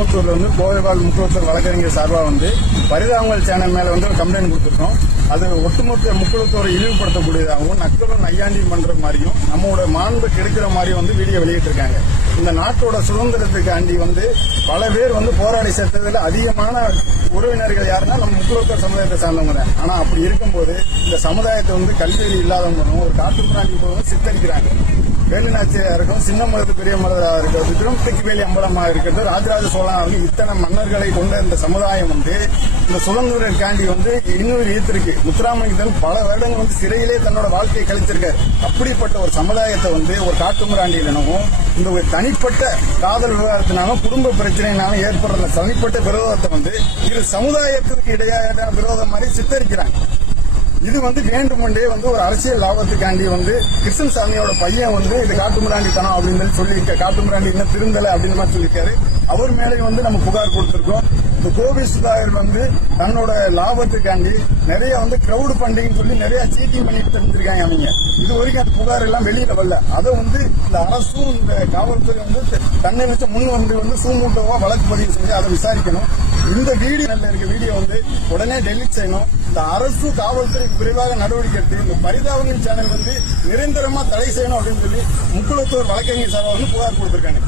கோயம்புத்தூர்ல கோவைவாழ் முக்குளத்தூர் வழக்கறிஞர் சார்பா பரிதாபங்கள் சேனல் மேல ஒரு கம்ப்ளைண்ட் கொடுத்திருக்கோம். அது ஒட்டுமொத்த முக்குளத்தூரை இழிவுபடுத்தக்கூடியதாகவும் நக்கலும் நையாண்டி பண்ற மாதிரியும் நம்மளோட மாண்பு கெடுக்கிற மாதிரியும் வீடியோ வெளியிட்டிருக்காங்க. இந்த நாட்டோட சுதந்திரத்துக்காண்டி பல பேர் போராடி செத்ததில் அதிகமான உறவினர்கள் யாருன்னா நம்ம முக்குளத்தூர் சமுதாயத்தை சார்ந்தவங்க. ஆனா அப்படி இருக்கும்போது இந்த சமுதாயத்தை கல்வியில் இல்லாதவங்களும் ஒரு காட்டு பிராண்டி போதும் சித்தரிக்கிறாங்க. வேலுநாச்சியா இருக்கும், சின்ன மருது பெரிய மருதா இருக்கிறது, திருமத்திக்குவேலி அம்பலமா இருக்கிறது, ராஜராஜ சோழன் இத்தனை மன்னர்களை கொண்ட இந்த சமுதாயம் இந்த சுதந்திரக்காண்டி இன்னொரு ஈர்த்திருக்கு. முத்துராமலிங்கன் பல வருடங்கள் சிறையிலே தன்னோட வாழ்க்கையை கழிச்சிருக்காரு. அப்படிப்பட்ட ஒரு சமுதாயத்தை ஒரு காட்டுமிராண்டியிலும் இந்த ஒரு தனிப்பட்ட காதல் விவகாரத்தினாலும் குடும்ப பிரச்சனைனாலும் ஏற்படுற தனிப்பட்ட விரோதத்தை இரு சமுதாயத்திற்கு இடையான விரோதம் மாதிரி சித்தரிக்கிறாங்க. இது வேண்டுமென்றே ஒரு அரசியல் லாபத்துக்காண்டி கிருஷ்ணசாமியோட பையன் இது காட்டுமிராண்டித்தனம் அப்படின்னு சொல்லி காட்டுமிராண்டி இன்னும் திருந்தல அப்படின்னு மாதிரி சொல்லியிருக்காரு. அவர் மேலே நம்ம புகார் கொடுத்திருக்கோம். இந்த கோபி சுதாகர் தன்னோட லாபத்துக்காண்டி நிறைய கிரௌட் ஃபண்டிங் சொல்லி நிறைய சீட்டிங் பண்ணிட்டு தெரிஞ்சிருக்காங்க. அவங்க இது வரைக்கும் அந்த புகார் எல்லாம் வெளியில வரல. அதை இந்த அரசும் இந்த காவல்துறை தன்னை வச்ச முன் சூமூட்டவா வழக்கு பதிவு செஞ்சு அதை விசாரிக்கணும். இந்த வீடியோ இருக்க வீடியோ உடனே டெலிட் செய்யணும். இந்த அரசு காவல்துறை விரைவாக நடவடிக்கை எடுத்து இந்த பரிதாபங்கள் சேனல் நிரந்தரமா தடை செய்யணும் அப்படின்னு சொல்லி முக்குளத்தூர் வழக்கறிஞர் சார்பாக புகார் கொடுத்திருக்காங்க.